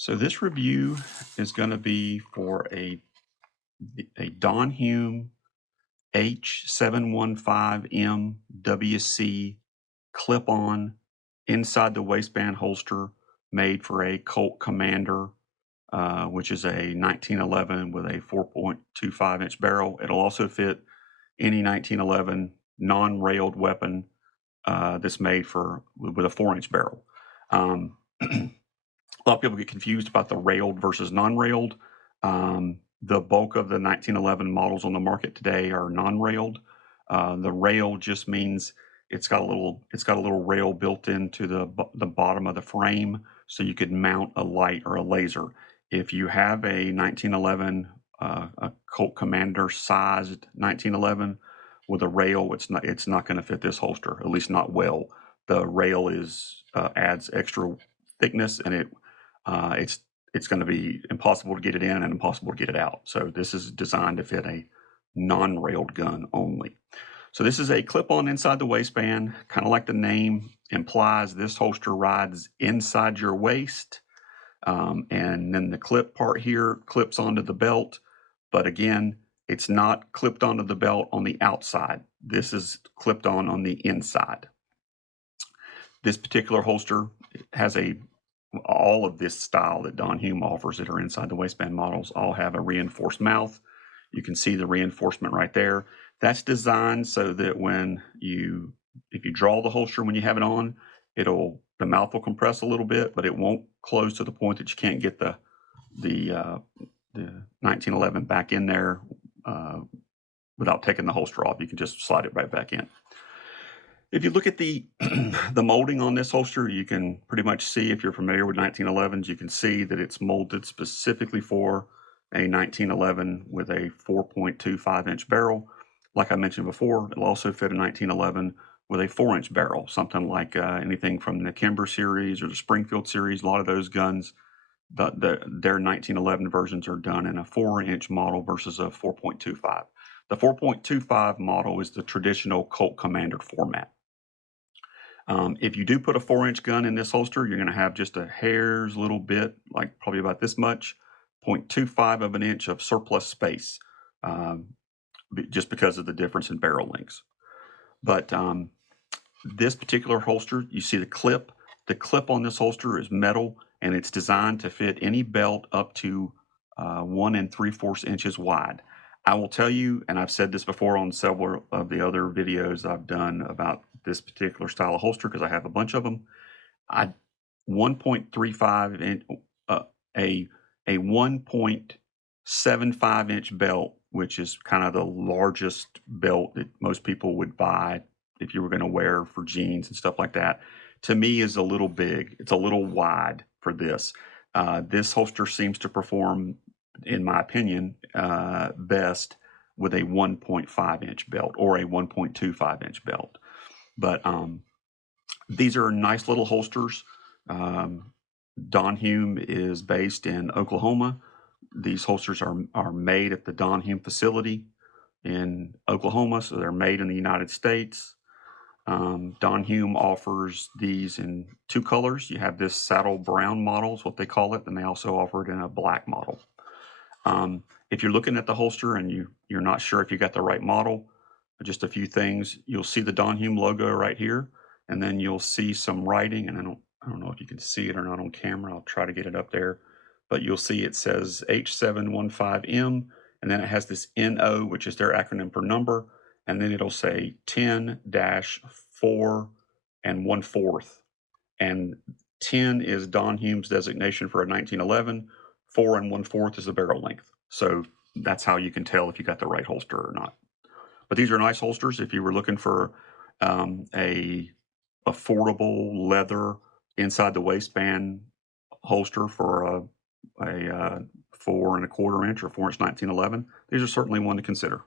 So this review is going to be for a Don Hume H715M WC clip-on inside the waistband holster made for a Colt Commander, which is a 1911 with a 4.25 inch barrel. It'll also fit any 1911 non-railed weapon that's made with a 4-inch barrel. A lot of people get confused about the railed versus non-railed. The bulk of the 1911 models on the market today are non-railed. The rail just means it's got a little rail built into the bottom of the frame, so you could mount a light or a laser. If you have a 1911 a Colt Commander sized 1911 with a rail, it's not going to fit this holster, at least not well. The rail adds extra thickness, and it's going to be impossible to get it in and impossible to get it out. So this is designed to fit a non-railed gun only. So this is a clip-on inside the waistband, kind of like the name implies. This holster rides inside your waist, and then the clip part here clips onto the belt. But again, it's not clipped onto the belt on the outside. This is clipped on the inside. This particular holster has all of this style that Don Hume offers that are inside the waistband models all have a reinforced mouth. You can see the reinforcement right there. That's designed so that if you draw the holster when you have it on, the mouth will compress a little bit, but it won't close to the point that you can't get the 1911 back in there without taking the holster off. You can just slide it right back in. If you look at the molding on this holster, you can pretty much see, if you're familiar with 1911s, you can see that it's molded specifically for a 1911 with a 4.25 inch barrel. Like I mentioned before, it'll also fit a 1911 with a 4-inch barrel, something like anything from the Kimber series or the Springfield series. A lot of those guns, their 1911 versions are done in a 4-inch model versus a 4.25. The 4.25 model is the traditional Colt Commander format. If you do put a 4-inch gun in this holster, you're going to have just a hair's little bit, like probably about this much, 0.25 of an inch of surplus space, just because of the difference in barrel lengths. But this particular holster, you see the clip on this holster is metal, and it's designed to fit any belt up to 1 3/4 inches wide. I will tell you, and I've said this before on several of the other videos I've done about this particular style of holster, because I have a bunch of them. 1.35 inch, a 1.75 inch belt, which is kind of the largest belt that most people would buy if you were going to wear for jeans and stuff like that, to me is a little big. It's a little wide for this. This holster seems to perform, in my opinion, best with a 1.5 inch belt or a 1.25 inch belt. But these are nice little holsters. Don Hume is based in Oklahoma. These holsters are made at the Don Hume facility in Oklahoma, so they're made in the United States. Don Hume offers these in 2 colors. You have this saddle brown model is what they call it, and they also offer it in a black model. If you're looking at the holster and you're not sure if you got the right model, just a few things. You'll see the Don Hume logo right here, and then you'll see some writing, and I don't know if you can see it or not on camera. I'll try to get it up there, but you'll see it says H715M, and then it has this NO, which is their acronym for number, and then it'll say 10-4 1/4, and 10 is Don Hume's designation for a 1911. 4 1/4 is the barrel length. So that's how you can tell if you got the right holster or not. But these are nice holsters. If you were looking for a affordable leather inside the waistband holster for a 4 1/4 inch or 4-inch 1911, these are certainly one to consider.